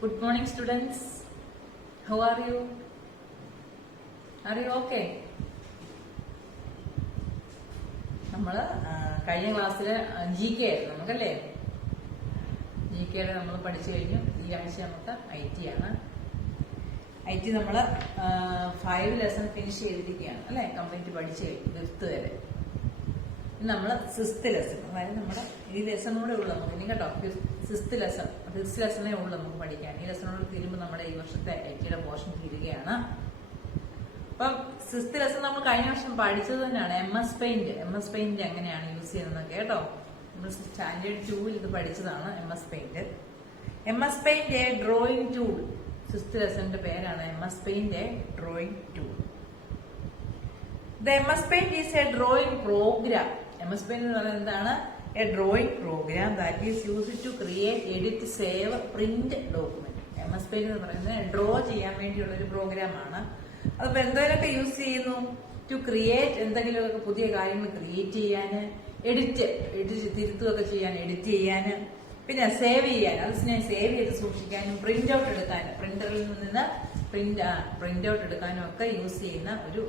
Good morning, students. How are you? Are you okay? നമ്മള് കഴിഞ്ഞ ക്ലാസ്സില് GK ആയിരുന്നു നമുക്കല്ലേ. GK നമ്മൾ പഠിച്ചു കഴിഞ്ഞു. ഈ ആഴ്ച നമുക്ക് IT ആണ്. IT നമ്മള് 5 ലെസൺ ഫിനിഷ് ചെയ്തിരിക്കുകയാണ് അല്ലെ, കംപ്ലീറ്റ് പഠിച്ചു കഴിഞ്ഞു 5th വരെ. നമ്മള് 6th ലെസൺ, അതായത് നമ്മുടെ ഈ ലെസണോടെ ഉള്ളു നമുക്ക് ഇനി കേട്ടോ. 6th ലെസണേ ഉള്ളു നമുക്ക് പഠിക്കാൻ. ഈ ലെസണോട് തീരുമ്പോൾ നമ്മുടെ ഈ വർഷത്തെ ITയുടെ പോർഷൻ തീരുകയാണ്. അപ്പം 6th ലെസൺ നമ്മൾ കഴിഞ്ഞ വർഷം പഠിച്ചത് തന്നെയാണ് MS പെയിന്റ് എങ്ങനെയാണ് യൂസ് ചെയ്യുന്നത് കേട്ടോ. നമ്മൾ സ്റ്റാൻഡേർഡ് 2 ഇത് പഠിച്ചതാണ് MS paint drawing tool. 6th ലെസണിന്റെ പേരാണ് MS paint drawing tool. The MS Paint is a drawing program. MS Paint എന്ന് പറയുന്നത് എന്താണ്? A drawing program that is used to create, edit, save, print document. MS Paint എന്ന് പറയുന്നത് draw ചെയ്യാൻ വേണ്ടിയുള്ള ഒരു programme ആണ്. അത് എന്തെങ്കിലുമൊക്കെ യൂസ് ചെയ്യുന്നു? ടു ക്രിയേറ്റ്, എന്തെങ്കിലുമൊക്കെ പുതിയ കാര്യങ്ങൾ ക്രിയേറ്റ് ചെയ്യാന്, എഡിറ്റ് തിരുത്തുകയൊക്കെ ചെയ്യാൻ, എഡിറ്റ് ചെയ്യാന്, പിന്നെ സേവ് ചെയ്യാൻ, അത് സേവ് ചെയ്ത് സൂക്ഷിക്കാനും, പ്രിന്റ് ഔട്ട് എടുക്കാനും, പ്രിന്ററിൽ നിന്ന് പ്രിന്റ് ഔട്ട് എടുക്കാനും ഒക്കെ യൂസ് ചെയ്യുന്ന ഒരു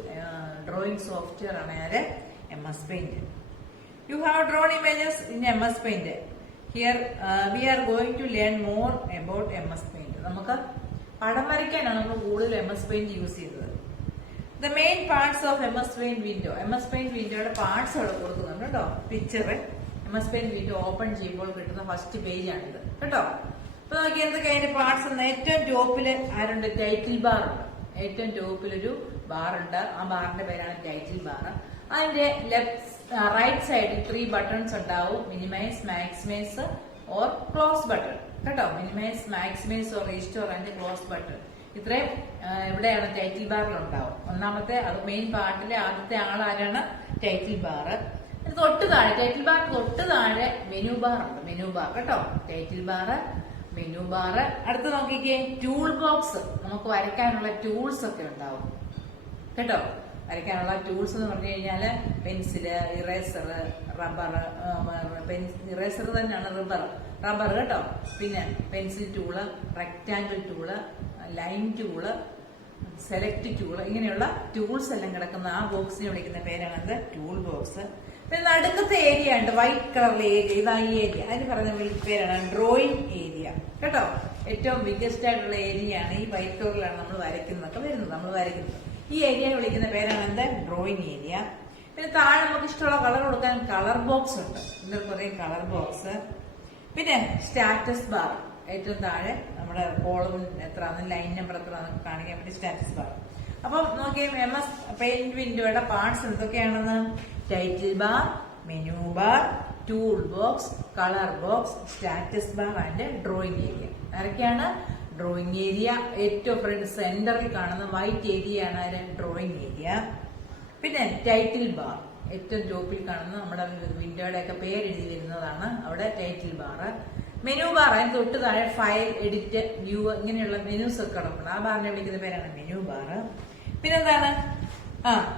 ഡ്രോയിങ് സോഫ്റ്റ്വെയർ ആണ് ആര്? MS Paint. You have drawn images in MS Paint. Here we are going to learn more about MS Paint. നമുക്ക് പടം വരയ്ക്കാനാണ് നമ്മൾ കൂടുതൽ MS Paint യൂസ് ചെയ്തത്. The main parts of MS Paint window. MS Paint വിൻഡോയുടെ parts അവിടെ കൊടുക്കുന്നുണ്ട് കേട്ടോ. Picture MS Paint window open ചെയ്യുമ്പോൾ കിട്ടുന്ന ഫസ്റ്റ് പേജ് ആണിത് കേട്ടോ. അപ്പൊ നോക്കി എന്തൊക്കെ അതിന്റെ പാർട്സ് ഉണ്ട്. ഏറ്റവും ടോപ്പില് ആരുണ്ട്? ടൈറ്റിൽ ബാർ ഉണ്ട്. ഏറ്റവും ടോപ്പിൽ ഒരു ബാർ ഉണ്ട്. ആ ബാറിന്റെ പേരാണ് ടൈറ്റിൽ ബാർ. അതിന്റെ റൈറ്റ് സൈഡിൽ 3 ബട്ടൺസ് ഉണ്ടാവും. Minimise, maximise or close button കേട്ടോ. Minimise, maximise or restore and close button. ഇത്രയും എവിടെയാണ് ടൈറ്റിൽ ബാറിൽ ഉണ്ടാവും. ഒന്നാമത്തെ അത് മെയിൻ പാർട്ടിലെ ആദ്യത്തെ ആളാരാണ്? Title bar. തൊട്ട് താഴെ, ടൈറ്റിൽ ബാർ തൊട്ട് താഴെ മെനു ബാർ ഉണ്ട്. മെനു ബാർ കേട്ടോ. Title bar, menu bar. അടുത്ത് നോക്കിക്കേ, ടൂൾ ബോക്സ്. നമുക്ക് വരയ്ക്കാനുള്ള ടൂൾസ് ഒക്കെ ഉണ്ടാവും കേട്ടോ. വരയ്ക്കാനുള്ള ടൂൾസ് എന്ന് പറഞ്ഞു കഴിഞ്ഞാല് പെൻസില്, ഇറേസർ, റബ്ബർ. ഇറേസർ തന്നെയാണ് റബ്ബർ കേട്ടോ. പിന്നെ pencil tool, rectangle tool, line tool, select tool, ഇങ്ങനെയുള്ള ടൂൾസ് എല്ലാം കിടക്കുന്ന ആ ബോക്സിനെ വിളിക്കുന്ന പേരാണ് ടൂൾ ബോക്സ്. പിന്നെ നടുക്കത്തെ ഏരിയ ഉണ്ട്, വൈറ്റ് കളറിലെ ഏരിയ. ഇതാ ഈ ഏരിയ, അതിന് പറഞ്ഞ പേരാണ് ഡ്രോയിങ് ഏരിയ കേട്ടോ. ഏറ്റവും ബിഗ്ഗസ്റ്റ് ആയിട്ടുള്ള ഏരിയ ആണ് ഈ വൈറ്റ് കളറിലാണ് നമ്മൾ വരയ്ക്കുന്നതൊക്കെ വരുന്നത്. നമ്മൾ വരയ്ക്കുന്നത് ഈ ഏരിയ വിളിക്കുന്ന പേരാണ് എന്താ? Drawing area. പിന്നെ താഴെ നമുക്ക് ഇഷ്ടമുള്ള കളർ കൊടുക്കാൻ കളർ ബോക്സ് ഉണ്ട്. ഇതിൽ കുറെ കളർ ബോക്സ്. പിന്നെ സ്റ്റാറ്റസ് ബാർ. ഏറ്റവും താഴെ നമ്മുടെ കോളം എത്രയാണ്, ലൈൻ നമ്പർ എത്രയാണെന്ന് കാണിക്കാൻ വേണ്ടി സ്റ്റാറ്റസ് ബാർ. അപ്പം നോക്കിയേ, MS Paint വിൻഡോയുടെ പാർട്സ് എന്തൊക്കെയാണെന്ന്? Title bar, menu bar, tool box, colour box, status bar and drawing area. ആരൊക്കെയാണ്? Drawing area. ഏറ്റവും ഫ്രണ്ട് സെന്ററിൽ കാണുന്ന വൈറ്റ് ഏരിയ ആണ് ഡ്രോയിങ് ഏരിയ. പിന്നെ ടൈറ്റിൽ ബാർ, ഏറ്റവും ടോപ്പിൽ കാണുന്ന നമ്മുടെ വിൻഡോയുടെ ഒക്കെ പേര് എഴുതി വരുന്നതാണ് അവിടെ ടൈറ്റിൽ ബാർ. മെനു ബാർ, അതിന് തൊട്ട് താഴെ ഫയൽ, എഡിറ്റ്, വ്യൂ, ഇങ്ങനെയുള്ള മെനൂസ് ഒക്കെ കിടക്കുന്നത്. ആ ബാറിനെ വിളിക്കുന്ന പേരാണ് മെനു ബാർ. പിന്നെന്താണ്?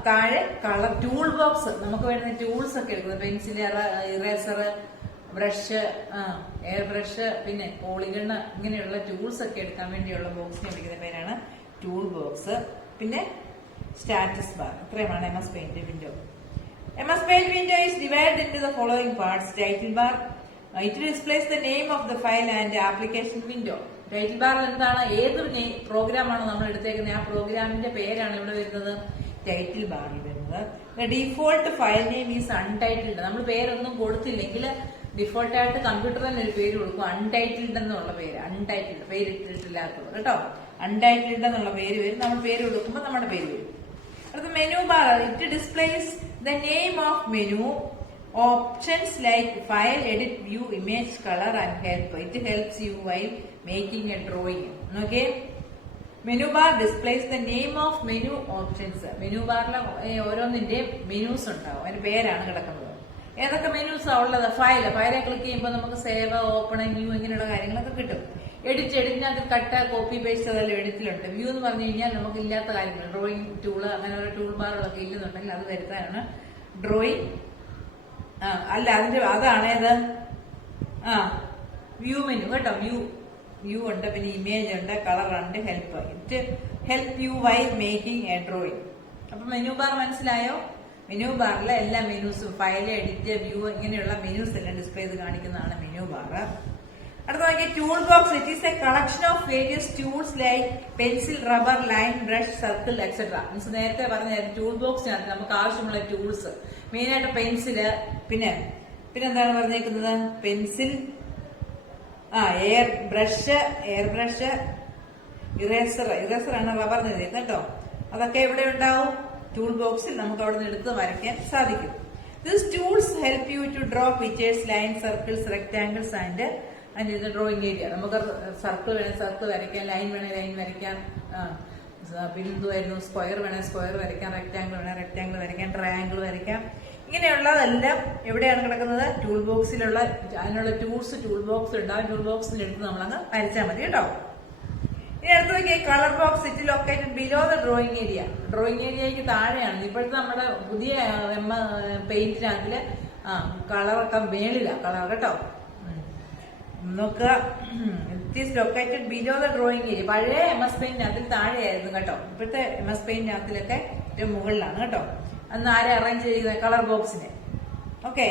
താഴെ കളർ ടൂൾ ബോക്സ്. നമുക്ക് വേണ്ടുന്ന ടൂൾസ് ഒക്കെ എടുക്കുന്നത് pencil, eraser, brush, air brush, പിന്നെ പോളിഗണ്, ഇങ്ങനെയുള്ള ടൂൾസ് ഒക്കെ എടുക്കാൻ വേണ്ടിയുള്ള ബോക്സിനെ വിളിക്കുന്ന പേരാണ് ടൂൾ ബോക്സ്. പിന്നെ സ്റ്റാറ്റസ് ബാർ. ഇത്രയുമാണ് MS Paint window. MS Paint window is divided into the following parts. Title bar. It displays the name of the file and application window. Title ബാറിൽ എന്താണ്? ഏതൊരു പ്രോഗ്രാമാണ് നമ്മൾ എടുത്തേക്കുന്നത്, ആ പ്രോഗ്രാമിന്റെ പേരാണ് ഇവിടെ വരുന്നത് ടൈറ്റിൽ ബാറിൽ വരുന്നത്. Default file name is untitled. നമ്മൾ പേരൊന്നും കൊടുത്തില്ലെങ്കിൽ ഡിഫോൾട്ട് ആയിട്ട് കമ്പ്യൂട്ടർ തന്നെ ഒരു പേര് കൊടുക്കും, അൺടൈറ്റിൽഡ് എന്നുള്ള പേര്. അൺടൈറ്റിൽഡ്, പേരിട്ടിട്ടില്ലാത്തത് കേട്ടോ. അൺടൈറ്റിൽഡ് എന്നുള്ള പേര് വരും. നമ്മൾ പേര് കൊടുക്കുമ്പോൾ നമ്മുടെ പേര് വരും. അടുത്ത menu bar. It displays the name of menu, options like file, edit, view, image, color and help. It helps you while making a drawing. Okay. Menu bar displays the name of menu options. Menu ബാറിലെ ഓരോന്നിന്റെ menus ഉണ്ടാവും, അതിന്റെ പേരാണ് കിടക്കുന്നത്. ഏതൊക്കെ മെനൂസാ ഉള്ളത്? ഫയലെ click ചെയ്യുമ്പോൾ നമുക്ക് save, open, new ഇങ്ങനെയുള്ള കാര്യങ്ങളൊക്കെ കിട്ടും. എഡിറ്റിനകത്ത് കട്ട്, കോപ്പി, പേസ്റ്റ് അതെല്ലാം എഡിറ്റിലുണ്ട്. വ്യൂ എന്ന് പറഞ്ഞു കഴിഞ്ഞാൽ നമുക്ക് ഇല്ലാത്ത കാര്യങ്ങൾ, ഡ്രോയിങ് ടൂള്, അങ്ങനെയുള്ള ടൂൾ ബാറുകളൊക്കെ ഇല്ലെന്നുണ്ടെങ്കിൽ അത് വരുത്താനാണ് ഡ്രോയിങ്. അല്ല, അതാണേത്? വ്യൂ മെനു കേട്ടോ. വ്യൂ വ്യൂ ഉണ്ട്, പിന്നെ ഇമേജ് ഉണ്ട്, കളർ ഉണ്ട്, help. It help you while making a drawing. അപ്പൊ മെനു ബാർ മനസ്സിലായോ? മെനു ബാറിലെ എല്ലാ മെനൂസും ഫയൽ, എഡിറ്റ്, വ്യൂ ഇങ്ങനെയുള്ള മെനൂസ് എല്ലാം ഡിസ്പ്ലേ ചെയ്ത് കാണിക്കുന്നതാണ് മെനു ബാർ. അടുത്ത നോക്കിയ tool box. It is a collection of various tools like pencil, rubber, line, brush, circle etcetera. Means നേരത്തെ പറഞ്ഞ ടൂൾ ബോക്സിനകത്ത് നമുക്ക് ആവശ്യമുള്ള ടൂൾസ്, മെയിനായിട്ട് പെൻസില്, പിന്നെ എന്താണ് പറഞ്ഞേക്കുന്നത്, പെൻസിൽ, എയർ ബ്രഷ്, ഇറേസർ ആണ് റബ്ബർ എഴുതിയത് കേട്ടോ. അതൊക്കെ ഇവിടെ ഉണ്ടാവും ടൂൾ ബോക്സിൽ. നമുക്ക് അവിടെ നിന്ന് എടുത്ത് വരയ്ക്കാൻ സാധിക്കും. These tools help you to draw pictures, lines, circles, rectangles and ഇത് ഡ്രോയിങ് ഏരിയ. നമുക്ക് സർക്കിൾ വേണേൽ സർക്കിൾ വരയ്ക്കാം, ലൈൻ വേണേൽ ലൈൻ വരയ്ക്കാം, പിന്നെ എന്തുവായിരുന്നു, സ്ക്വയർ വേണേൽ സ്ക്വയർ വരയ്ക്കാം, റെക്ടാങ്കിൾ വേണേൽ റെക്ടാങ്കിൾ വരയ്ക്കാം, ട്രയാങ്കിൾ വരയ്ക്കാം. ഇങ്ങനെയുള്ളതെല്ലാം എവിടെയാണ് കിടക്കുന്നത്? ടൂൾ ബോക്സിലുള്ള. അതിനുള്ള ടൂൾസ് ടൂൾ ബോക്സ് ഉണ്ടാവും. ടൂൾ ബോക്സിൽ എടുത്ത് നമ്മളങ്ങ് വരച്ചാൽ മതി കേട്ടോ. ഇനി അടുത്ത് നോക്കിയാൽ colour box. It located below the drawing area. Drawing ഏരിയക്ക് താഴെയാണ്. ഇപ്പോഴത്തെ നമ്മുടെ പുതിയ പെയിന്റിനകത്തില് കളറൊക്കെ മേളില്ല കളർ കേട്ടോ. നോക്കുക, it is located below the drawing area. പഴയ MS പെയിന്റിനകത്തിൽ താഴെയായിരുന്നു കേട്ടോ. ഇപ്പോഴത്തെ MS പെയിന്റിനകത്തിലൊക്കെ ഏറ്റവും മുകളിലാണ് കേട്ടോ. അന്ന് ആരെ അറേഞ്ച് ചെയ്ത കളർ ബോക്സിന്. Okay,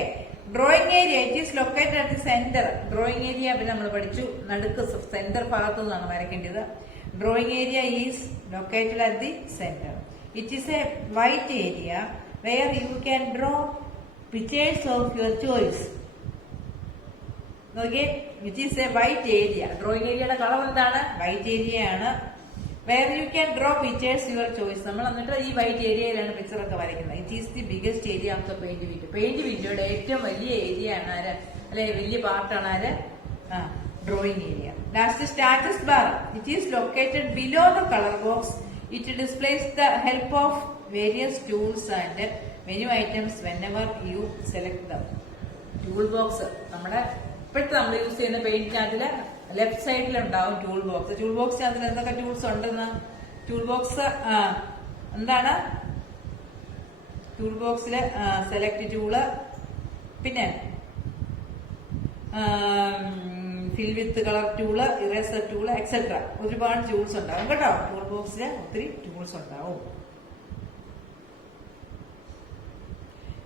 drawing area. It is located at the centre. Drawing area പിന്നെ നമ്മൾ പഠിച്ചു, നടുക്ക് സെന്റർ ഭാഗത്തു നിന്നാണ് വരയ്ക്കേണ്ടത്. Drawing area is located at the centre. It is a white area where you can draw pictures of your choice. നോക്കിയേ, it is a white area. Drawing ഏരിയയുടെ colour എന്താണ്? വൈറ്റ് ഏരിയ ആണ്. Where you can draw pictures your choice. നമ്മൾ എന്നിട്ട് ഈ white ഏരിയയിലാണ് പിക്ചറൊക്കെ വരയ്ക്കുന്നത്. It is the biggest area of the paint window. Paint വിൻഡോയുടെ ഏറ്റവും വലിയ ഏരിയ ആണ് ആര്, അല്ലെ വലിയ പാർട്ടാണ് ആര്? Drawing area. Last status bar. It is located below the colour box. It displays the help of various tools and menu items whenever you select them. Tool box നമ്മുടെ ഇപ്പോഴത്തെ നമ്മൾ യൂസ് ചെയ്യുന്ന പെയിന്റിനകത്തില് ലെഫ്റ്റ് സൈഡിലുണ്ടാവും ടൂൾ ബോക്സ്. ടൂൾ ബോക്സിനകത്തിൽ എന്തൊക്കെ tools ഉണ്ടെന്ന്? Tool box എന്താണ്? ടൂൾ ബോക്സില് സെലക്ട് ടൂള്, പിന്നെ fill with colour tool, eraser tool et cetera. ഒരുപാട് ടൂൾസ് ഉണ്ടാവും കേട്ടോ. ടൂൾ ബോക്സില് ഒത്തിരി ടൂൾസ് ഉണ്ടാവും.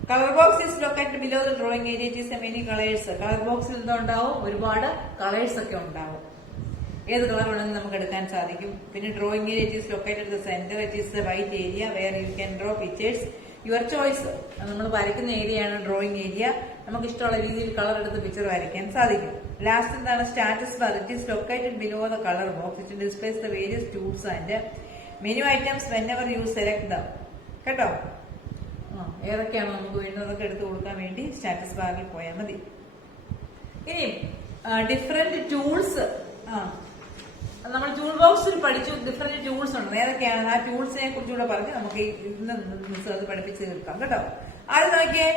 Colour box is located below the drawing area. It is a many colours. Colour ബോക്സിൽ എന്താ ഉണ്ടാവും? ഒരുപാട് കളേഴ്സ് ഒക്കെ ഉണ്ടാവും. ഏത് കളർ വേണമെങ്കിലും നമുക്ക് എടുക്കാൻ സാധിക്കും. പിന്നെ drawing area it is located the centre. It is the white area where you can draw pictures your choice. നമ്മൾ വരയ്ക്കുന്ന ഏരിയയാണ് ഡ്രോയിങ് ഏരിയ. നമുക്ക് ഇഷ്ടമുള്ള രീതിയിൽ കളർ എടുത്ത് പിക്ചർ വരയ്ക്കാൻ സാധിക്കും. ലാസ്റ്റ് എന്താണ്? Status bar. It is located below the colour box. It displays the various tools and menu items whenever you select dum. കേട്ടോ, ഏതൊക്കെയാണോ നമുക്ക് വേണ്ടതൊക്കെ എടുത്തു കൊടുക്കാൻ വേണ്ടി സ്റ്റാറ്റസ് ബാറിൽ പോയാൽ മതി. ഇനി ഡിഫറെന്റ് ടൂൾസ്. നമ്മൾ ടൂൾ ബോക്സിൽ പഠിച്ചു ഡിഫറെന്റ് ടൂൾസ് ഉണ്ട്. ഏതൊക്കെയാണ് ആ ടൂൾസിനെ കുറിച്ചുകൂടെ പറഞ്ഞ് നമുക്ക് ഇന്ന് അത് പഠിപ്പിച്ച് തീർക്കാം കേട്ടോ. ആദ്യം നോക്കിയേ,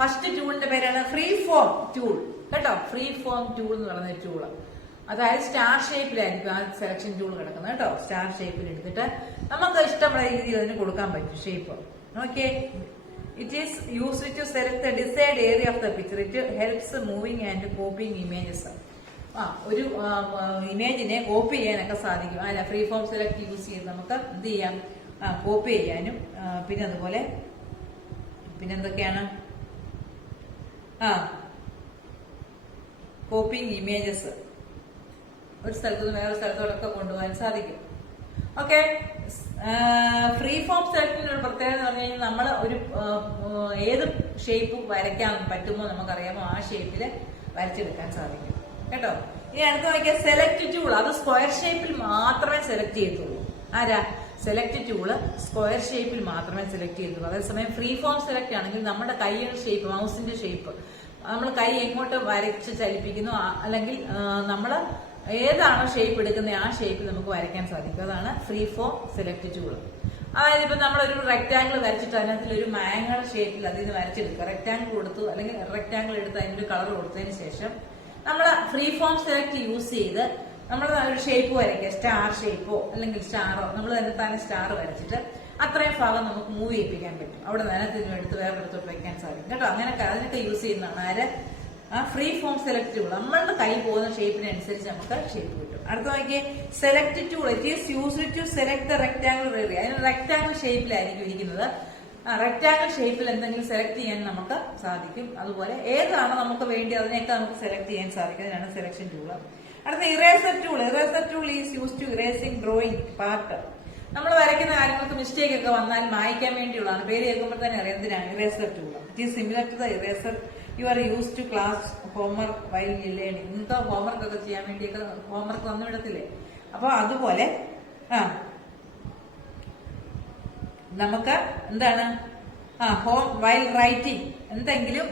ഫസ്റ്റ് ടൂളിന്റെ പേരാണ് ഫ്രീ ഫോം ടൂൾ കേട്ടോ. ഫ്രീ ഫോം ടൂൾ എന്ന് പറയുന്ന ടൂള്, അതായത് സ്റ്റാർ ഷേപ്പിലായിരിക്കും ആ സെലക്ഷൻ ടൂൾ കിടക്കുന്നത് കേട്ടോ. സ്റ്റാർ ഷേപ്പിൽ എടുത്തിട്ട് നമുക്ക് ഇഷ്ടമുള്ള രീതിയിൽ അതിന് കൊടുക്കാൻ പറ്റും shape. Okay, it is used to select the desired area of the picture. It helps moving and copying images. ഒരു ഇമേജിനെ കോപ്പി ചെയ്യാനൊക്കെ സാധിക്കും. അല്ല, ഫ്രീ ഫോം സെലക്ട് യൂസ് ചെയ്ത് നമുക്ക് എന്ത് ചെയ്യാം? കോപ്പി ചെയ്യാനും. പിന്നെ അതുപോലെ പിന്നെന്തൊക്കെയാണ്? കോപ്പിങ് ഇമേജസ് ഒരു സ്ഥലത്തു നിന്ന് വേറെ സ്ഥലത്തോടൊക്കെ കൊണ്ടുപോകാൻ സാധിക്കും. ഓക്കെ, ഫ്രീ ഫോം സെലക്ടിന് ഒരു പ്രത്യേകത എന്ന് പറഞ്ഞു കഴിഞ്ഞാൽ നമ്മൾ ഒരു ഏത് ഷേപ്പ് വരയ്ക്കാൻ പറ്റുമോ നമുക്കറിയാമോ ആ ഷേപ്പിൽ വരച്ചെടുക്കാൻ സാധിക്കും കേട്ടോ. ഇനി അടുത്ത് നോക്കിയാൽ സെലക്ട് ടൂൾ. അത് സ്ക്വയർ ഷേപ്പിൽ മാത്രമേ സെലക്ട് ചെയ്യത്തുള്ളൂ. ആരാ? സെലക്ട് ടൂള് സ്ക്വയർ ഷേപ്പിൽ മാത്രമേ സെലക്ട് ചെയ്യത്തുള്ളൂ. അതേസമയം ഫ്രീ ഫോം സെലക്ട് ആണെങ്കിൽ നമ്മുടെ കൈയുടെ ഷേപ്പ്, മൗസിന്റെ ഷേപ്പ്, നമ്മൾ കൈ എങ്ങോട്ട് വരച്ച് ചലിപ്പിക്കുന്നു അല്ലെങ്കിൽ നമ്മൾ ഏതാണോ ഷേപ്പ് എടുക്കുന്നത് ആ ഷേപ്പിൽ നമുക്ക് വരയ്ക്കാൻ സാധിക്കും. അതാണ് ഫ്രീ ഫോം സെലക്ട് ടൂൾ. അതായത് ഇപ്പൊ നമ്മളൊരു റെക്ടാങ്കിൾ വരച്ചിട്ട് അതിനകത്തിൽ ഒരു മാങ്ങ ഷേപ്പിൽ അതിൽ നിന്ന് വരച്ചെടുക്കുക. റെക്ടാങ്കിൾ കൊടുത്തു അല്ലെങ്കിൽ റെക്ടാങ്കിൾ എടുത്ത് അതിന്റെ കളർ കൊടുത്തതിന് ശേഷം നമ്മൾ ഫ്രീ ഫോം സെലക്ട് യൂസ് ചെയ്ത് നമ്മൾ ഒരു ഷേപ്പ് വരയ്ക്കുക. സ്റ്റാർ ഷേപ്പോ അല്ലെങ്കിൽ സ്റ്റാറോ നമ്മൾ തന്നെ സ്റ്റാർ വരച്ചിട്ട് അത്രയും ഭാഗം നമുക്ക് മൂവ് ചെയ്യിപ്പിക്കാൻ പറ്റും. അവിടെ അതിനകത്ത് എടുത്ത് വേറെ എടുത്തോട്ട് വെക്കാൻ സാധിക്കും കേട്ടോ. അങ്ങനെയൊക്കെ അതിനൊക്കെ യൂസ് ചെയ്യുന്നതാണ് ആര്? ഫ്രീ ഫോം സെലക്ട് ടൂൾ, നമ്മളുടെ കൈ പോകുന്ന ഷേപ്പിനനുസരിച്ച് നമുക്ക് ഷേപ്പ് കിട്ടും. അടുത്ത നോക്കിയേ, select tool. It is used to select the rectangular area. അതിന് റെക്ടാംഗിൾ ഷേപ്പിലായിരിക്കും ഇരിക്കുന്നത്. റെക്ടാംഗിൾ ഷേപ്പിൽ എന്തെങ്കിലും സെലക്ട് ചെയ്യാൻ നമുക്ക് സാധിക്കും. അതുപോലെ ഏതാണ് നമുക്ക് വേണ്ടി അതിനെയൊക്കെ നമുക്ക് സെലക്ട് ചെയ്യാൻ സാധിക്കും. അതിനാണ് സെലക്ഷൻ ടൂൾ. അടുത്ത eraser tool. Eraser tool is use to erasing drawing part. നമ്മൾ വരയ്ക്കുന്ന കാര്യങ്ങൾക്ക് മിസ്റ്റേക്ക് ഒക്കെ വന്നാൽ മായ്ക്കാൻ വേണ്ടിയുള്ളതാണ്. പേര് കേൾക്കുമ്പോൾ തന്നെ അറിയാം എന്തിനാണ് eraser tool. It is similar to the eraser you are use to class homework while learning. നിങ്ങൾക്ക് ഹോംവർക്ക് ഒക്കെ ചെയ്യാൻ വേണ്ടിയൊക്കെ ഹോംവർക്ക് വന്നു വിടത്തില്ലേ, അപ്പൊ അതുപോലെ നമുക്ക് എന്താണ് ഹോം വൈൽ റൈറ്റിംഗ് എന്തെങ്കിലും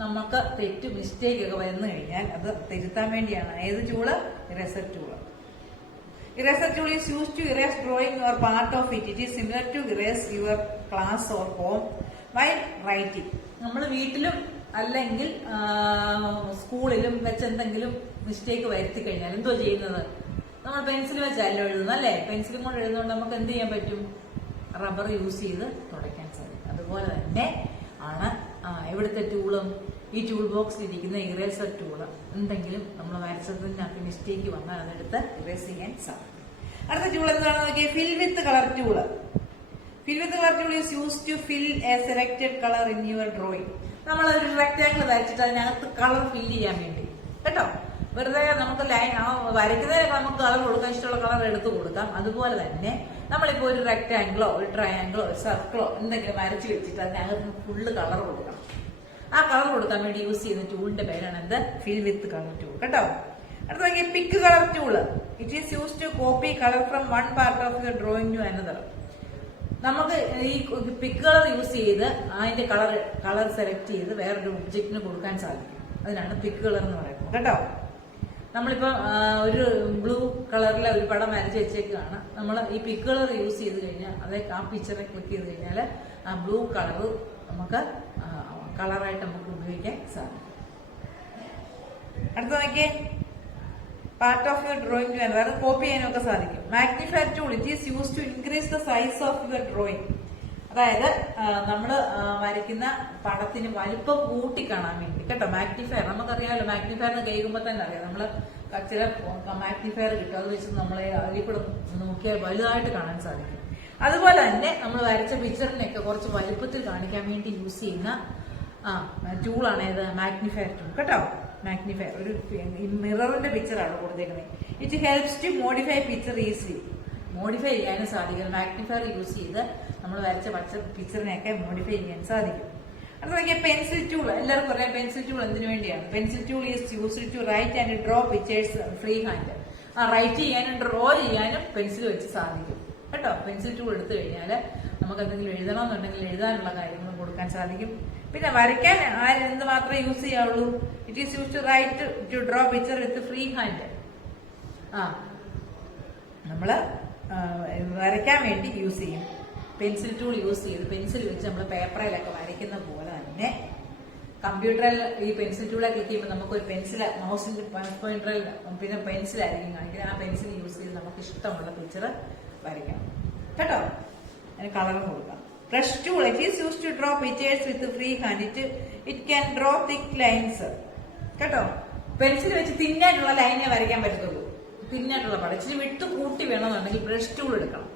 നമുക്ക് തെറ്റ് മിസ്റ്റേക്ക് ഒക്കെ വന്നു കഴിഞ്ഞാൽ അത് തിരുത്താൻ വേണ്ടിയാണ് ഏത് tool, eraser tool. Eraser tool is used to erase drawing or part of it. It is similar to erase your class or home while writing. നമ്മൾ വീട്ടിലും അല്ലെങ്കിൽ സ്കൂളിലും വെച്ച് എന്തെങ്കിലും മിസ്റ്റേക്ക് വരുത്തി കഴിഞ്ഞാൽ എന്തോ ചെയ്യുന്നത്, നമ്മൾ പെൻസിൽ വെച്ചല്ലോ എഴുതുന്നത് അല്ലേ. പെൻസിലും കൊണ്ട് എഴുതുന്നതുകൊണ്ട് നമുക്ക് എന്ത് ചെയ്യാൻ പറ്റും, റബ്ബർ യൂസ് ചെയ്ത് തുടയ്ക്കാൻ സാധിക്കും. അതുപോലെ തന്നെ ആണ് ഇവിടുത്തെ ടൂളും. ഈ ടൂൾ ബോക്സിൽ ഇരിക്കുന്ന ഇറേസർ ടൂള് എന്തെങ്കിലും നമ്മൾ വരച്ചതിനകത്ത് മിസ്റ്റേക്ക് വന്നാൽ അതെടുത്ത് ഇറേസ് ചെയ്യാൻ സാധിക്കും. അടുത്ത ടൂൾ എന്താണെന്ന് നോക്കിയാൽ fill with colour tool. Fill with colour tool is use to fill a selected colour in your drawing. നമ്മൾ ഒരു റെക്ടാംഗിൾ വരച്ചിട്ട് അതിനകത്ത് കളർ ഫിൽ ചെയ്യാൻ വേണ്ടി കേട്ടോ, വെറുതെ നമുക്ക് ലൈൻ വരയ്ക്കുന്നതിനൊക്കെ നമുക്ക് കളർ കൊടുക്കാൻ ഇഷ്ടമുള്ള കളർ എടുത്ത് കൊടുക്കാം. അതുപോലെ തന്നെ നമ്മളിപ്പോ ഒരു റെക്ടാംഗിളോ ഒരു ട്രയാംഗിളോ ഒരു സർക്കിളോ എന്തെങ്കിലും വരച്ച് വെച്ചിട്ട് അതിനകത്ത് ഫുള്ള് കളർ കൊടുക്കണം. ആ കളർ കൊടുക്കാൻ വേണ്ടി യൂസ് ചെയ്യുന്ന ടൂളിന്റെ പേരാണ് എന്ത്, ഫിൽ വിത്ത് കളർ ടൂൾ കേട്ടോ. അടുത്ത നോക്കിയാൽ pick colour tool. It is use to copy colour from one part of your drawing to another. നമുക്ക് ഈ പിക്ക് കളർ യൂസ് ചെയ്ത് അതിന്റെ കളർ സെലക്ട് ചെയ്ത് വേറൊരു ഒബ്ജക്റ്റിന് കൊടുക്കാൻ സാധിക്കും. അതിനാണ് പിക്ക് കളർ എന്ന് പറയുന്നത് കേട്ടോ. നമ്മളിപ്പോ ഒരു ബ്ലൂ കളറിലെ ഒരു പടം വരച്ച് വെച്ചേക്കാണ്. നമ്മൾ ഈ പിക്ക് കളർ യൂസ് ചെയ്ത് കഴിഞ്ഞാൽ അതേ ആ പിക്ചറെ ക്ലിക്ക് ചെയ്ത് കഴിഞ്ഞാൽ ആ ബ്ലൂ കളർ നമുക്ക് കളറായിട്ട് നമുക്ക് ഉപയോഗിക്കാൻ സാധിക്കും. അടുത്ത നോക്കിയേ, part of your drawing to another, copy ചെയ്യാനൊക്കെ സാധിക്കും. Magnifier tool. It is use to increase the size of your drawing. അതായത് നമ്മൾ വരയ്ക്കുന്ന പടത്തിന് വലിപ്പം കൂട്ടി കാണാൻ വേണ്ടി കേട്ടോ. മാഗ്നിഫയർ നമുക്കറിയാമല്ലോ, മാഗ്നിഫയർ കേൾക്കുമ്പോൾ തന്നെ അറിയാം. നമ്മള് ചില മാഗ്നിഫയർ കിട്ടും, അത് വെച്ച് നമ്മളെ അതിൽ കൂടെ നോക്കിയാൽ വലുതായിട്ട് കാണാൻ സാധിക്കും. അതുപോലെ തന്നെ നമ്മൾ വരച്ച പിക്ചറിനെയൊക്കെ കുറച്ച് വലുപ്പത്തിൽ കാണിക്കാൻ വേണ്ടി യൂസ് ചെയ്യുന്ന ടൂളാണ് ഏത്, മാഗ്നിഫയർ ടൂൾ കേട്ടോ. മാഗ്നിഫയർ ഒരു മിററിന്റെ പിക്ചറാണ് കൊടുത്തേക്കുന്നത്. It helps to modify picture easily. Modify ചെയ്യാനും സാധിക്കും. മാഗ്നിഫയർ യൂസ് ചെയ്ത് നമ്മൾ വരച്ച പിക്ചറിനെയൊക്കെ മോഡിഫൈ ചെയ്യാൻ സാധിക്കും. അത് നോക്കിയാൽ പെൻസിൽ ടൂൾ. എല്ലാവർക്കും പറയാം പെൻസിൽ ടൂൾ എന്തിനു വേണ്ടിയാണ്. Pencil tool is used to write and draw pictures free hand. Write ചെയ്യാനും ഡ്രോ ചെയ്യാനും പെൻസിൽ വെച്ച് സാധിക്കും കേട്ടോ. പെൻസിൽ ടൂൾ എടുത്തു കഴിഞ്ഞാൽ നമുക്ക് എന്തെങ്കിലും എഴുതണമെന്നുണ്ടെങ്കിൽ എഴുതാനുള്ള കാര്യങ്ങളും കൊടുക്കാൻ സാധിക്കും. പിന്നെ വരയ്ക്കാൻ എന്ത് മാത്രമേ യൂസ് ചെയ്യാവുള്ളൂ, it is use to write to draw picture with free hand. നമ്മള് വരയ്ക്കാൻ വേണ്ടി യൂസ് ചെയ്യും. പെൻസിൽ ടൂൾ യൂസ് ചെയ്ത് പെൻസിൽ വെച്ച് നമ്മൾ പേപ്പറിലൊക്കെ വരയ്ക്കുന്ന പോലെ തന്നെ കമ്പ്യൂട്ടറിൽ ഈ പെൻസിൽ ടൂളെ ക്ലിക്ക് ചെയ്യുമ്പോൾ നമുക്കൊരു പെൻസിൽ മൗസിന്റെ പോയിന്ററിൽ പിന്നെ പെൻസിലായിരിക്കും കാണിക്കുന്നത്. ആ പെൻസിൽ യൂസ് ചെയ്ത് നമുക്ക് ഇഷ്ടമുള്ള പിക്ചർ വരയ്ക്കാം കേട്ടോ. അതിന് കളറും കൊടുക്കാം. Brush tool. It is use to draw pictures with free hand. It can draw thick lines കേട്ടോ. പെൻസിൽ വെച്ച് തിന്നായിട്ടുള്ള ലൈനേ വരയ്ക്കാൻ പറ്റത്തുള്ളൂ. തിന്നായിട്ടുള്ള പടം ഇച്ചിരി വിട്ട് കൂട്ടി വേണമെന്നുണ്ടെങ്കിൽ ബ്രഷ് ടൂൾ എടുക്കണം.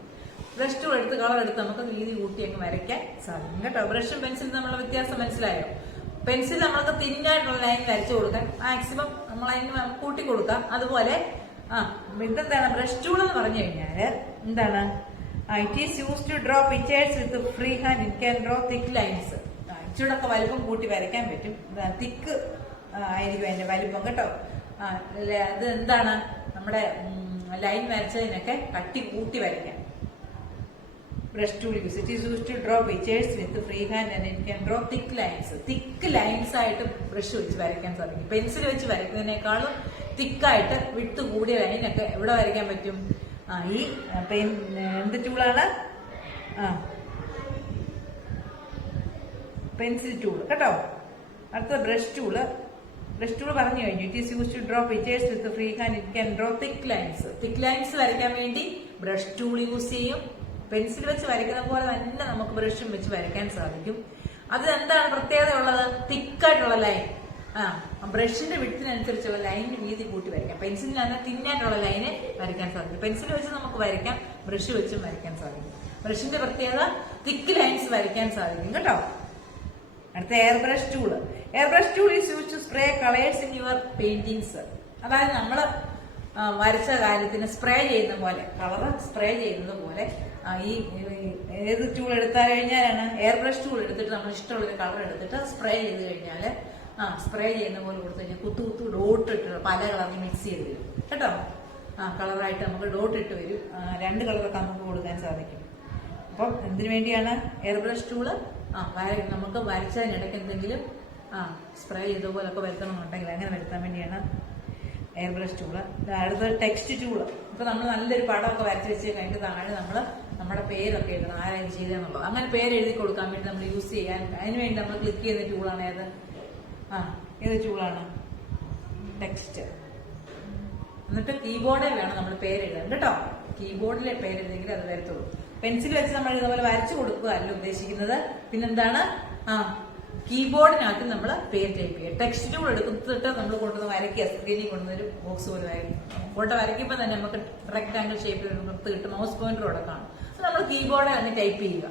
ബ്രഷ് ടൂൾ എടുത്ത് കളർ എടുത്ത് നമുക്ക് വീതി കൂട്ടി അങ്ങ് വരയ്ക്കാൻ സാധിക്കും കേട്ടോ. ബ്രഷും പെൻസിലും തമ്മിലുള്ള വ്യത്യാസം മനസ്സിലായോ? പെൻസിൽ നമ്മൾക്ക് തിന്നായിട്ടുള്ള ലൈൻ വരച്ചു കൊടുക്കാൻ മാക്സിമം നമ്മൾ അതിന് കൂട്ടി കൊടുക്കാം. അതുപോലെ ഇതെന്താണ് ബ്രഷ് ടൂൾ എന്ന് പറഞ്ഞു കഴിഞ്ഞാല് എന്താണ്, it is use to draw pictures with free hand. It can draw thick lines. ഇച്ചിടൊക്കെ വലിപ്പം കൂട്ടി വരയ്ക്കാൻ പറ്റും. തിക്ക് ആയിരിക്കും അതിന്റെ വലിപ്പം കേട്ടോ. അത് എന്താണ് നമ്മുടെ ലൈൻ വരച്ചതിനൊക്കെ കട്ടി കൂട്ടി വരയ്ക്കാം. Brush tool use. It is use to draw pictures with free hand and it can draw thick lines. Thick lines ആയിട്ട് ബ്രഷ് വെച്ച് വരയ്ക്കാൻ സാധിക്കും. പെൻസിൽ വെച്ച് വരയ്ക്കുന്നതിനേക്കാളും തിക്കായിട്ട് വിട്ട് കൂടിയ ലൈനൊക്കെ എവിടെ വരയ്ക്കാൻ പറ്റും, ഈ എന്ത് ടൂളാണ്, പെൻസിൽ ടൂൾ കേട്ടോ. അടുത്ത ബ്രഷ് ടൂള്. ബ്രഷ് ടൂൾ പറഞ്ഞു കഴിഞ്ഞു. It is use to draw pictures with free hand. It can draw thick lines. Thick lines വരയ്ക്കാൻ വേണ്ടി ബ്രഷ് ടൂൾ യൂസ് ചെയ്യും. പെൻസിൽ വെച്ച് വരയ്ക്കുന്ന പോലെ തന്നെ നമുക്ക് ബ്രഷും വെച്ച് വരയ്ക്കാൻ സാധിക്കും. അത് എന്താണ് പ്രത്യേകത ഉള്ളത്, തിക്കായിട്ടുള്ള ലൈൻ. ബ്രഷിന്റെ വിടത്തിനനുസരിച്ചുള്ള ലൈനിന് വീതി കൂട്ടി വരയ്ക്കാം. പെൻസിലിനാണ് തിന്നായിട്ടുള്ള ലൈന് വരയ്ക്കാൻ സാധിക്കും. പെൻസിൽ വെച്ച് നമുക്ക് വരയ്ക്കാം, ബ്രഷ് വെച്ചും വരയ്ക്കാൻ സാധിക്കും. ബ്രഷിന്റെ പ്രത്യേകത തിക്ക് ലൈൻസ് വരയ്ക്കാൻ സാധിക്കും കേട്ടോ. അടുത്ത air brush tool. Air brush tool is use to spray colours in your paintings. അതായത് നമ്മള് വരച്ച കാര്യത്തിന് സ്പ്രേ ചെയ്യുന്ന പോലെ, കളറ് സ്പ്രേ ചെയ്യുന്നത് പോലെ ഈ ഏത് ടൂൾ എടുത്താൽ കഴിഞ്ഞാലാണ് എയർ ബ്രഷ് ടൂൾ എടുത്തിട്ട് നമ്മൾ ഇഷ്ടമുള്ളൊരു കളർ എടുത്തിട്ട് സ്പ്രേ ചെയ്ത് കഴിഞ്ഞാൽ സ്പ്രേ ചെയ്യുന്ന പോലെ കൊടുത്തു കഴിഞ്ഞാൽ കുത്തു കുത്തു ഡോട്ട് ഇട്ട് പല കളറിൽ മിക്സ് ചെയ്ത് വരും കേട്ടോ. കളറായിട്ട് നമുക്ക് ഡോട്ട് ഇട്ട് വരും. 2 കളറൊക്കെ നമുക്ക് കൊടുക്കാൻ സാധിക്കും. അപ്പം എന്തിനു വേണ്ടിയാണ് എയർ ബ്രഷ് ടൂള്? നമുക്ക് വരച്ചതിനിടയ്ക്ക് എന്തെങ്കിലും സ്പ്രേ ചെയ്ത പോലൊക്കെ വരുത്തണമെന്നുണ്ടെങ്കിൽ അങ്ങനെ വരുത്താൻ വേണ്ടിയാണ് എയർ ബ്രഷ് ടൂള്. അടുത്തത് ടെക്സ്റ്റ് ടൂള്. ഇപ്പൊ നമ്മൾ നല്ലൊരു പടമൊക്കെ വരച്ച് വെച്ച് കഴിഞ്ഞിട്ട് താഴെ നമ്മൾ നമ്മുടെ പേരൊക്കെ എഴുതണം, ആരാണ് ചെയ്തതെന്നുള്ളത്. അങ്ങനെ പേര് എഴുതി കൊടുക്കാൻ വേണ്ടി നമ്മൾ യൂസ് ചെയ്യാൻ അതിനുവേണ്ടി നമ്മൾ ക്ലിക്ക് ചെയ്യുന്ന ടൂളാണ് ഏത്? ഏത് ടൂളാണ്? ടെക്സ്റ്റ്. എന്നിട്ട് കീബോർഡിൽ വേണം നമ്മൾ പേരെഴുതാൻ കേട്ടോ. കീബോർഡിലെ പേരെഴുതെങ്കിൽ അത് വരത്തുള്ളൂ. പെൻസിൽ വെച്ച് നമ്മൾ ഇതുപോലെ വരച്ചു കൊടുക്കുക അല്ല ഉദ്ദേശിക്കുന്നത്. പിന്നെന്താണ്? കീബോർഡിനകത്ത് നമ്മൾ പേര് ടൈപ്പ് ചെയ്യുക. ടെക്സ്റ്റ് ടൂൾ എടുത്തിട്ട് നമ്മൾ കൊണ്ടുവന്ന് വരയ്ക്കുക. സ്ക്രീനിൽ കൊണ്ടുവന്നൊരു ബോക്സ് പോലെ കൊണ്ട് വരയ്ക്കുമ്പോൾ തന്നെ നമുക്ക് റെക്ടാങ്കിൾ ഷേപ്പിൽ കിട്ടും. മൗസ് പോയിന്റർ അവിടെ കാണും. അത് നമ്മൾ കീബോർഡിൽ തന്നെ ടൈപ്പ് ചെയ്യുക.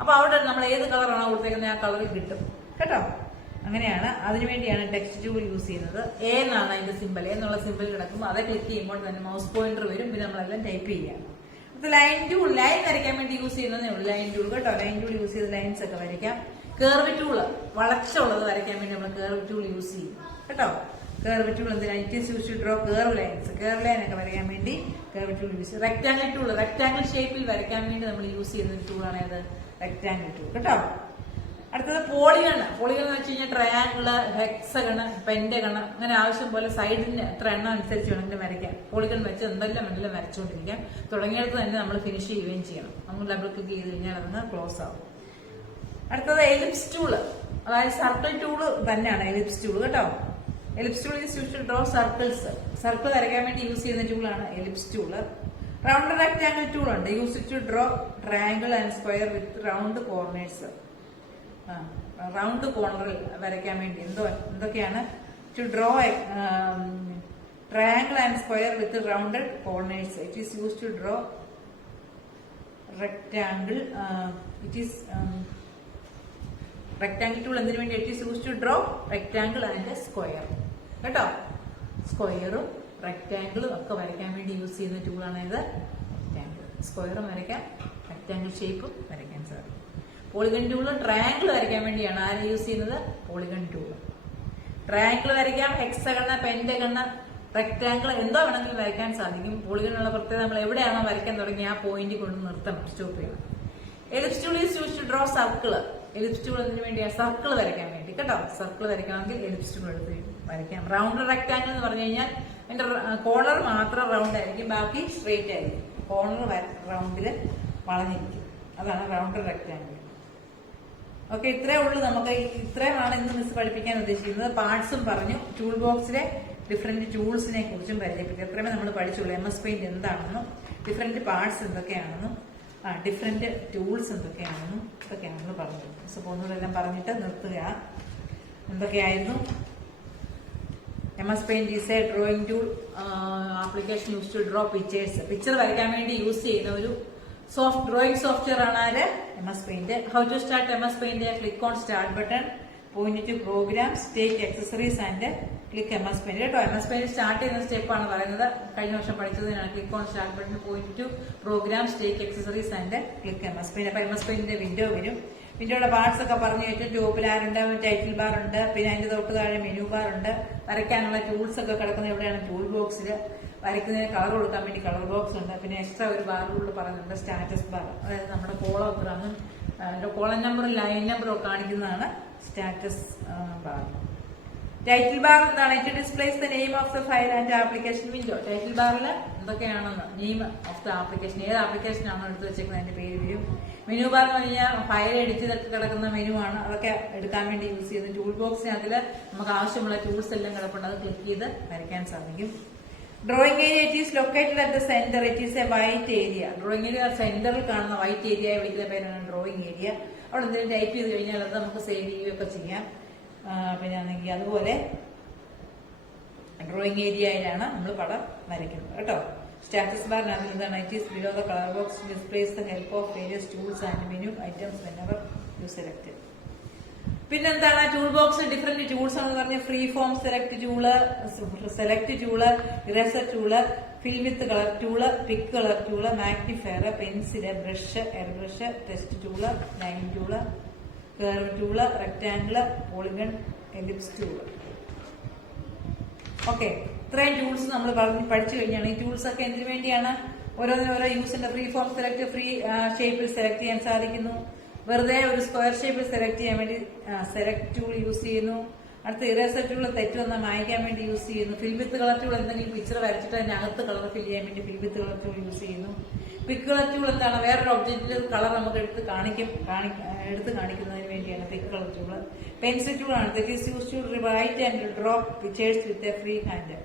അപ്പൊ അവിടെ നമ്മൾ ഏത് കളറാണോ കൊടുത്തേക്കുന്നത് ആ കളറിൽ കിട്ടും കേട്ടോ. അങ്ങനെയാണ്, അതിനുവേണ്ടിയാണ് ടെക്സ്റ്റ് ടൂൾ യൂസ് ചെയ്യുന്നത്. എ എന്നാണ് അതിന്റെ സിമ്പിൾ. എന്നുള്ള സിമ്പിൾ കിടക്കുമ്പോൾ അത് ക്ലിക്ക് ചെയ്യുമ്പോൾ തന്നെ മൗസ് പോയിന്റർ വരും. പിന്നെ നമ്മളെല്ലാം ടൈപ്പ് ചെയ്യാം. ലൈൻ ടൂൾ, ലൈൻ വരയ്ക്കാൻ വേണ്ടി യൂസ് ചെയ്യുന്നതേ ഉള്ളൂ ലൈൻ ടൂൾ കേട്ടോ. ലൈൻ ടൂൾ യൂസ് ചെയ്ത് ലൈൻസ് ഒക്കെ വരയ്ക്കാം. കേർവ് ടൂള്, വളച്ചുള്ളത് വരയ്ക്കാൻ വേണ്ടി നമ്മൾ കേർവ് ടൂൾ യൂസ് ചെയ്യും കേട്ടോ. കേർവ് ടൂൾ എന്തിനാ? It is use to draw curve lines. Curve line ഒക്കെ വരയ്ക്കാൻ വേണ്ടി കേർവ് ടൂൾ യൂസ് ചെയ്യും. റെക്ടാങ്കിൾ ടൂൾ, റെക്ടാങ്കിൾ ഷേപ്പിൽ വരയ്ക്കാൻ വേണ്ടി നമ്മൾ യൂസ് ചെയ്യുന്ന ഒരു ടൂളാണ് ഏത്? റെക്ടാങ്കിൾ ടൂൾ കേട്ടോ. അടുത്തത് പോളിഗൺ. പോളിഗൺ എന്ന് വെച്ച് കഴിഞ്ഞാൽ ട്രയാങ്കിള്, ഹെക്സഗണ്, പെന്റഗണ്, അങ്ങനെ ആവശ്യം പോലെ സൈഡിന് എത്ര എണ്ണം അനുസരിച്ച് വേണമെങ്കിലും വരയ്ക്കാം. പോളിഗൺ വെച്ച് എന്തെല്ലാം വരച്ചുകൊണ്ടിരിക്കാം. തുടങ്ങിയെടുത്ത് തന്നെ നമ്മൾ ഫിനിഷ് ചെയ്യുകയും ചെയ്യണം. നമ്മൾ ഡബിൾ ക്ലിക്ക് ചെയ്ത് കഴിഞ്ഞാൽ അതങ്ങ് ക്ലോസ് ആവും. അടുത്തത് എലിപ്സ് ടൂള്, അതായത് സർക്കിൾ ടൂള് തന്നെയാണ് എലിപ്സ് ടൂള് കേട്ടോ. Ellipse tool is use to draw circles. Circle വരയ്ക്കാൻ വേണ്ടി യൂസ് ചെയ്യുന്ന ടൂളാണ് ellipse tool. Round rectangle tool ഉണ്ട്. Use to draw triangle and square with round corners. Round കോർണറിൽ വരയ്ക്കാൻ വേണ്ടി എന്തൊക്കെയാണ്? To draw triangle and square with rounded corners. It is use to draw rectangle. Rectangle tool എന്തിനു വേണ്ടി? It is use to draw rectangle and square കേട്ടോ. സ്ക്വയറും റെക്ടാങ്കിളും ഒക്കെ വരയ്ക്കാൻ വേണ്ടി യൂസ് ചെയ്യുന്ന ടൂളാണ് ഇത് റെക്ടാങ്കിൾ. സ്ക്വയറും വരയ്ക്കാം, റെക്ടാങ്കിൾ ഷേപ്പും വരയ്ക്കാൻ സാധിക്കും. പോളിഗൺ ടൂള് ട്രയാങ്കിൾ വരയ്ക്കാൻ വേണ്ടിയാണ് ആര് യൂസ് ചെയ്യുന്നത്? Polygon tool. ട്രയാങ്കിൾ വരയ്ക്കാം, ഹെക്സഗണ്, പെന്റഗണ്, റെക്ടാങ്കിൾ എന്തോ വേണമെങ്കിലും വരയ്ക്കാൻ സാധിക്കും. പോളിഗണുള്ള പ്രത്യേകത നമ്മൾ എവിടെയാണോ വരയ്ക്കാൻ തുടങ്ങി ആ പോയിന്റ് കൊണ്ട് നിർത്തണം, സ്റ്റോപ്പ് ചെയ്യണം. Ellipse tool is use to draw circle. Ellipse tool എന്തിനു വേണ്ടിയാണ്? സർക്കിൾ വരയ്ക്കാൻ വേണ്ടി കേട്ടോ. സർക്കിൾ വരയ്ക്കണമെങ്കിൽ എലിപ്സ് ടൂൾ എടുത്ത് വരയ്ക്കാം. റൗണ്ട് റെക്ടാങ്കിൾ എന്ന് പറഞ്ഞു കഴിഞ്ഞാൽ അതിന്റെ കോർണർ മാത്രം റൗണ്ട് ആയിരിക്കും, ബാക്കി സ്ട്രെയിറ്റ് ആയിരിക്കും. കോർണർ റൗണ്ടില് വളഞ്ഞിരിക്കും. അതാണ് റൗണ്ട് റെക്ടാങ്കിൾ. ഓക്കെ, ഇത്രേ ഉള്ളൂ. നമുക്ക് ഇത്രയുമാണ് ഇന്ന് മിസ് പഠിപ്പിക്കാൻ ഉദ്ദേശിക്കുന്നത്. പാർട്സും പറഞ്ഞു, ടൂൾ ബോക്സിലെ ഡിഫറെന്റ് ടൂൾസിനെ കുറിച്ചും പരിചയപ്പെട്ടു. എത്രയുമേ നമ്മൾ പഠിച്ചുള്ളൂ. MS പെയിന്റ് എന്താണെന്നും ഡിഫറെന്റ് പാർട്സ് എന്തൊക്കെയാണെന്നും ഡിഫറെന്റ് ടൂൾസ് എന്തൊക്കെയാണെന്നും ഇതൊക്കെയാണ് നമ്മൾ പറഞ്ഞത്. സോ ഒന്നുകൂടെല്ലാം പറഞ്ഞിട്ട് നിർത്തുക. എന്തൊക്കെയായിരുന്നു? MS paint is a drawing tool application use to draw pictures. Picture വരയ്ക്കാൻ വേണ്ടി യൂസ് ചെയ്യുന്ന ഒരു ഡ്രോയിങ് സോഫ്റ്റ്വെയർ ആണ് ആര്? MS paint. How to start MS paint? Click on start button, point to programs, take accessories and click MS paint കേട്ടോ. MS paint start ചെയ്യുന്ന സ്റ്റെപ്പാണ് പറയുന്നത്. കഴിഞ്ഞ വർഷം പഠിച്ചതിനാണ്. Click on start button, point to programs, take accessories and click MS paint. അപ്പൊ MS പെയിന്റിന്റെ window വരും. വിൻഡോയുടെ പാർട്സ് ഒക്കെ പറഞ്ഞു ഏറ്റവും ടോപ്പിൽ ആരുണ്ട്? ടൈറ്റിൽ ബാർ ഉണ്ട്. പിന്നെ അതിന്റെ തൊട്ട് താഴെ മെനു ബാർ ഉണ്ട്. വരയ്ക്കാനുള്ള ടൂൾസ് ഒക്കെ കിടക്കുന്നത് എവിടെയാണ്? ടൂൾ ബോക്സിൽ. വരയ്ക്കുന്നതിന് കളർ കൊടുക്കാൻ വേണ്ടി കളർ ബോക്സ് ഉണ്ട്. പിന്നെ എക്സ്ട്രാ ഒരു ബാറുകളിൽ പറയുന്നുണ്ട് സ്റ്റാറ്റസ് ബാർ. അതായത് നമ്മുടെ കോളം എത്രയാണ്, കോളം നമ്പറും ലൈൻ നമ്പറും ഒക്കെ കാണിക്കുന്നതാണ് സ്റ്റാറ്റസ് ബാർ. ടൈറ്റിൽ ബാർ എന്താണ്? It displays the name of the file and application window. Title ബാറിൽ എന്തൊക്കെയാണെന്ന്, നെയിം ഓഫ് ദ ആപ്ലിക്കേഷൻ, ഏത് ആപ്ലിക്കേഷൻ ആണോ എടുത്ത് വെച്ചേക്കുന്നത് അതിന്റെ പേര് വരും. മെനു ബാർ എന്ന് പറഞ്ഞാൽ ഫയൽ എഡിറ്റ് ചെയ്തൊക്കെ കിടക്കുന്ന മെനു ആണ്. അതൊക്കെ എടുക്കാൻ വേണ്ടി യൂസ് ചെയ്യുന്നത്. ടൂൾ ബോക്സിനകത്തിൽ നമുക്ക് ആവശ്യമുള്ള ടൂൾസ് എല്ലാം കിടപ്പുണ്ട്. അത് ക്ലിക്ക് ചെയ്ത് വരയ്ക്കാൻ സാധിക്കും. Drawing area, it is located at the centre. It is a white area. Drawing area സെന്ററിൽ കാണുന്ന വൈറ്റ് ഏരിയ വിളിക്കുന്ന പേരാണ് ഡ്രോയിങ് ഏരിയ. അവിടെ എന്തെങ്കിലും ടൈപ്പ് ചെയ്ത് കഴിഞ്ഞാൽ അത് നമുക്ക് സേവ് ചെയ്യുകയൊക്കെ ചെയ്യാം. പിന്നെ അതുപോലെ ഡ്രോയിങ് ഏരിയയിലാണ് നമ്മൾ പടം വരയ്ക്കുന്നത് കേട്ടോ. സ്റ്റാറ്റസ് ബാറിനകത്ത് എന്താണ്? It is below the colour box displays the help of various tools and menu items whenever you select. പിന്നെന്താണ് ടൂൾ ബോക്സ്? ഡിഫറെന്റ് ടൂൾസ് ആണെന്ന് പറഞ്ഞ free form select tool, eraser tool, fill with colour tool, pick colour tool, magnifier, pencil, brush, air brush, test tool, line tool, curve tool, rectangle, polygon, ellipse tool. Okay, ഇത്രയും tools നമ്മൾ പഠിച്ചു കഴിഞ്ഞാണ്. ഈ tools ഒക്കെ എന്തിനു വേണ്ടിയാണ്? ഓരോന്നിനും ഓരോ യൂസിന്റെ ഫ്രീ ഫോം സെലക്ട്, ഫ്രീ ഷേപ്പിൽ സെലക്ട് ചെയ്യാൻ സാധിക്കുന്നു. വെറുതെ ഒരു സ്ക്വയർ ഷേപ്പിൽ സെലക്ട് ചെയ്യാൻ വേണ്ടി സെലക്ട് ടൂൾ യൂസ് ചെയ്യുന്നു. അടുത്ത ഇറേസർ ടൂൾ തെറ്റ് വന്നാൽ മായ്ക്കാൻ വേണ്ടി യൂസ് ചെയ്യുന്നു. ഫിൽ വിത്ത് കളർ ടൂൾ എന്തെങ്കിലും പിക്ചർ വരച്ചിട്ട് അതിനകത്ത് കളർ ഫിൽ ചെയ്യാൻ വേണ്ടി ഫിൽ വിത്ത് കളർ ടൂൾ യൂസ് ചെയ്യുന്നു. പിക്ക് കളർ ടൂൾ എന്താണ്? വേറൊരു ഒബ്ജക്റ്റിൽ കളർ നമുക്ക് എടുത്ത് കാണിക്കുന്നതിന് വേണ്ടിയാണ് pick colour tool. Pencil tool ആണ്. That is use to write and drop pictures with a free hand.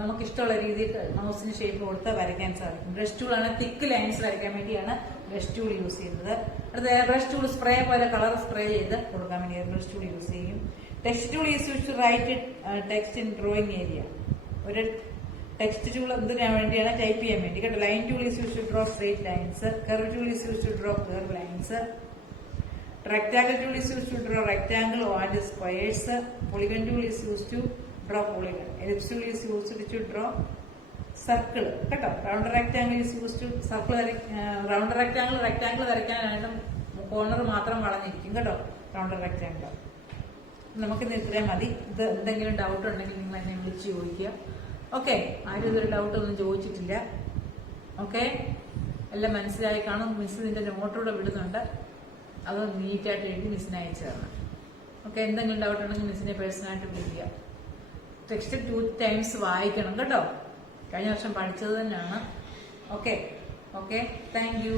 നമുക്ക് ഇഷ്ടമുള്ള രീതിയിൽ മൗസിന് ഷേപ്പ് കൊടുത്ത് വരയ്ക്കാൻ സാധിക്കും. ബ്രഷ് ടൂൾ ആണ്. തിക്ക് ലൈൻസ് വരയ്ക്കാൻ വേണ്ടിയാണ് ബ്രഷ് ടൂൾ യൂസ് ചെയ്യുന്നത്. അടുത്ത എയർ ബ്രഷ് ടൂൾ സ്പ്രേ പോലെ കളർ സ്പ്രേ ചെയ്ത് കൊടുക്കാൻ വേണ്ടി എയർ ബ്രഷ് ടൂൾ യൂസ് ചെയ്യും. Text tool is use to write text in drawing area. ഒരു ടെക്സ്റ്റ് ടൂൾ എന്തിനാണ് വേണ്ടിയാണ്? ടൈപ്പ് ചെയ്യാൻ വേണ്ടി കേട്ടോ. Line tool is use to draw straight lines. Curve tool is use to draw curve lines. Rectangle tool is use to draw rectangle and squares. Polygon tool is use to draw polygon. Ellipse tool is used to draw circle കേട്ടോ. Round rectangle is use to circle. Round rectangle വരയ്ക്കാനായിട്ട് corner മാത്രം വളഞ്ഞിരിക്കും കേട്ടോ round rectangle. നമുക്ക് ഇത്രയും മതി. ഇത് എന്തെങ്കിലും ഡൗട്ട് ഉണ്ടെങ്കിൽ നിങ്ങൾ എന്നെ വിളിച്ച് ചോദിക്കുക. ഓക്കെ, ആരും ഇതൊരു ഡൗട്ടൊന്നും ചോദിച്ചിട്ടില്ല. ഓക്കെ, എല്ലാം മനസ്സിലായി കാണും. മിസ് ഇതിന്റെ നോട്ടോടെ വിടുന്നുണ്ട്. അത് നീറ്റായിട്ട് എഴുതി മിസ്സിനെ അയച്ചു തരണം. ഓക്കെ, എന്തെങ്കിലും ഡൗട്ട് ഉണ്ടെങ്കിൽ മിസ്സിനെ പേഴ്സണലായിട്ട് വിളിക്കുക. ടെക്സ്റ്റ് 2 times വായിക്കണം കേട്ടോ. കഴിഞ്ഞ വർഷം പഠിച്ചത് തന്നെയാണ്. Okay, thank you.